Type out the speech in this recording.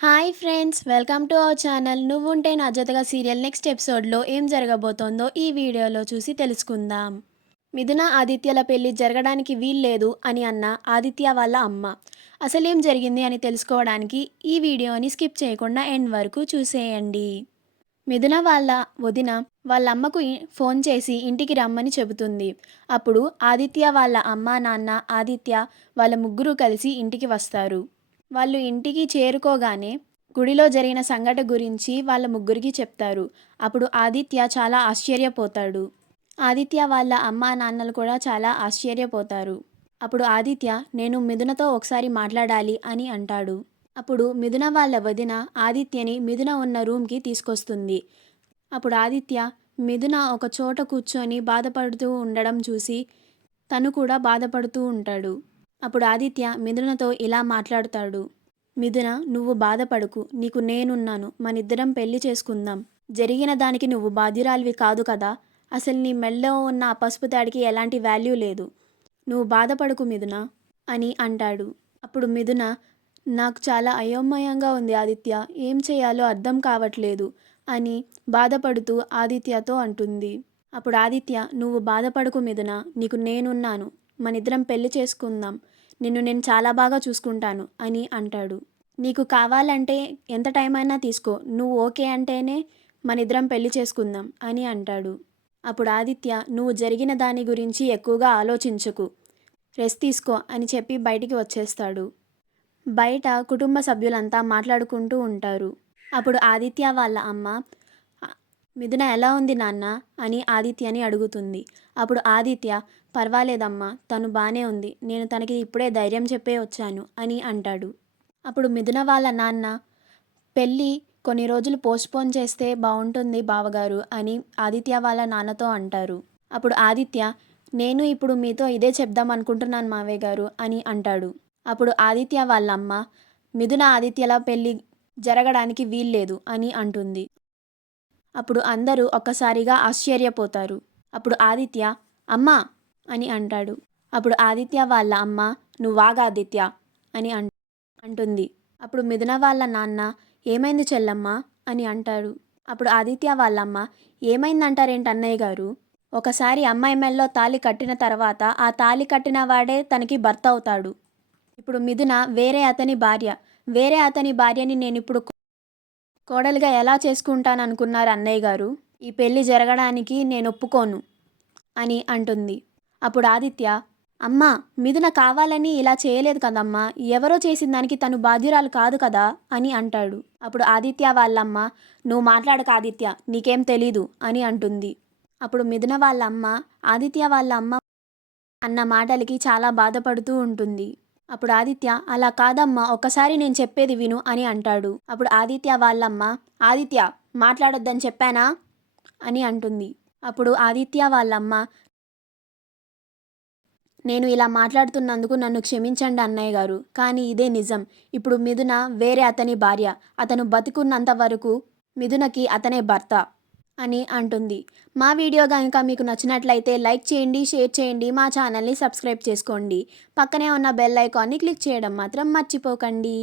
Hi friends, welcome to our channel. నువ్వుంటే నా జతగా సీరియల్ నెక్స్ట్ ఎపిసోడ్లో ఏం జరగబోతోందో ఈ వీడియోలో చూసి తెలుసుకుందాం. మిథున ఆదిత్యల పెళ్లి జరగడానికి వీల్లేదు అని అన్న ఆదిత్య వాళ్ళ అమ్మ అసలేం జరిగింది అని తెలుసుకోవడానికి ఈ వీడియోని స్కిప్ చేయకుండా ఎండ్ వరకు చూసేయండి. మిథున వాళ్ళ వదిన వాళ్ళ అమ్మకు ఫోన్ చేసి ఇంటికి రమ్మని చెబుతుంది. అప్పుడు ఆదిత్య వాళ్ళ అమ్మ నాన్న ఆదిత్య వాళ్ళ ముగ్గురు కలిసి ఇంటికి వస్తారు. వాళ్ళు ఇంటికి చేరుకోగానే గుడిలో జరిగిన సంఘటన గురించి వాళ్ళ ముగ్గురికి చెప్తారు. అప్పుడు ఆదిత్య చాలా ఆశ్చర్యపోతాడు. ఆదిత్య వాళ్ళ అమ్మా నాన్నలు కూడా చాలా ఆశ్చర్యపోతారు. అప్పుడు ఆదిత్య నేను మిథునతో ఒకసారి మాట్లాడాలి అని అంటాడు. అప్పుడు మిథున వాళ్ళ వదిన ఆదిత్యని మిథున ఉన్న రూమ్కి తీసుకొస్తుంది. అప్పుడు ఆదిత్య మిథున ఒక చోట కూర్చొని బాధపడుతూ ఉండడం చూసి తను కూడా బాధపడుతూ ఉంటాడు. అప్పుడు ఆదిత్య మిథునతో ఇలా మాట్లాడుతాడు. మిథున, నువ్వు బాధపడకు, నీకు నేనున్నాను, మనిద్దరం పెళ్లి చేసుకుందాం. జరిగిన దానికి నువ్వు బాధ్యురాలివి కాదు కదా. అసలు నీ మెళ్ళో ఉన్న ఆ పసుపు తాడికి ఎలాంటి వాల్యూ లేదు. నువ్వు బాధపడకు మిథున అని అంటాడు. అప్పుడు మిథున, నాకు చాలా అయోమయంగా ఉంది ఆదిత్య, ఏం చేయాలో అర్థం కావట్లేదు అని బాధపడుతూ ఆదిత్యతో అంటుంది. అప్పుడు ఆదిత్య, నువ్వు బాధపడకు మిథున, నీకు నేనున్నాను, మనిద్దరం పెళ్లి చేసుకుందాం, నిన్ను నేను చాలా బాగా చూసుకుంటాను అని అంటాడు. నీకు కావాలంటే ఎంత టైం అయినా తీసుకో, నువ్వు ఓకే అంటేనే మనిద్దరం పెళ్లి చేసుకుందాం అని అంటాడు. అప్పుడు ఆదిత్య, నువ్వు జరిగిన దాని గురించి ఎక్కువగా ఆలోచించకు, రెస్ట్ తీసుకో అని చెప్పి బయటికి వచ్చేస్తాడు. బయట కుటుంబ సభ్యులంతా మాట్లాడుకుంటూ ఉంటారు. అప్పుడు ఆదిత్య వాళ్ళ అమ్మ మిథున ఎలా ఉంది నాన్న అని ఆదిత్యని అడుగుతుంది. అప్పుడు ఆదిత్య, పర్వాలేదమ్మా, తను బాగానే ఉంది, నేను తనకి ఇప్పుడే ధైర్యం చెప్పే వచ్చాను అని అంటాడు. అప్పుడు మిథున వాళ్ళ నాన్న, పెళ్ళి కొన్ని రోజులు పోస్ట్పోన్ చేస్తే బాగుంటుంది బావగారు అని ఆదిత్య వాళ్ళ నాన్నతో అంటారు. అప్పుడు ఆదిత్య, నేను ఇప్పుడు మీతో ఇదే చెప్దాం అనుకుంటున్నాను మావయ్య గారు అని అంటాడు. అప్పుడు ఆదిత్య వాళ్ళ అమ్మ, మిథున ఆదిత్యల పెళ్ళి జరగడానికి వీల్లేదు అని అంటుంది. అప్పుడు అందరూ ఒక్కసారిగా ఆశ్చర్యపోతారు. అప్పుడు ఆదిత్య, అమ్మా అని అంటాడు. అప్పుడు ఆదిత్య వాళ్ళ అమ్మ, నువ్వాగా ఆదిత్య అని అంటుంది. అప్పుడు మిథున వాళ్ళ నాన్న, ఏమైంది చెల్లమ్మ అని అంటాడు. అప్పుడు ఆదిత్య వాళ్ళమ్మ, ఏమైందంటారేంటి అన్నయ్య గారు, ఒకసారి అమ్మాయి మెల్లో తాళి కట్టిన తర్వాత ఆ తాళి కట్టిన వాడే తనకి భర్త అవుతాడు. ఇప్పుడు మిథున వేరే అతని భార్య, వేరే అతని భార్యని నేను ఇప్పుడు కోడలుగా ఎలా చేసుకుంటాననుకున్నారు అన్నయ్య గారు, ఈ పెళ్ళి జరగడానికి నేను ఒప్పుకోను అని అంటుంది. అప్పుడు ఆదిత్య, అమ్మా, మిథున కావాలని ఇలా చేయలేదు కదమ్మా, ఎవరో చేసిన దానికి తను బాధ్యురాలు కాదు కదా అని అంటాడు. అప్పుడు ఆదిత్య వాళ్ళమ్మ, నువ్వు మాట్లాడక ఆదిత్య, నీకేం తెలీదు అని అంటుంది. అప్పుడు మిథున వాళ్ళమ్మ ఆదిత్య వాళ్ళ అమ్మ అన్న మాటలకి చాలా బాధపడుతూ ఉంటుంది. అప్పుడు ఆదిత్య, అలా కాదమ్మా, ఒకసారి నేను చెప్పేది విను అని అంటాడు. అప్పుడు ఆదిత్య వాళ్ళమ్మ, ఆదిత్య, మాట్లాడొద్దని చెప్పానా అని అంటుంది. అప్పుడు ఆదిత్య వాళ్ళమ్మ, నేను ఇలా మాట్లాడుతున్నందుకు నన్ను క్షమించండి అన్నయ్య గారు, కానీ ఇదే నిజం. ఇప్పుడు మిథున వేరే అతని భార్య, అతను బతికున్నంత వరకు మిథునకి అతనే భర్త అని అంటుంది. మా వీడియో కనుక మీకు నచ్చినట్లయితే లైక్ చేయండి, షేర్ చేయండి, మా ఛానల్ని సబ్స్క్రైబ్ చేసుకోండి, పక్కనే ఉన్న బెల్ ఐకాన్ని క్లిక్ చేయడం మాత్రం మర్చిపోకండి.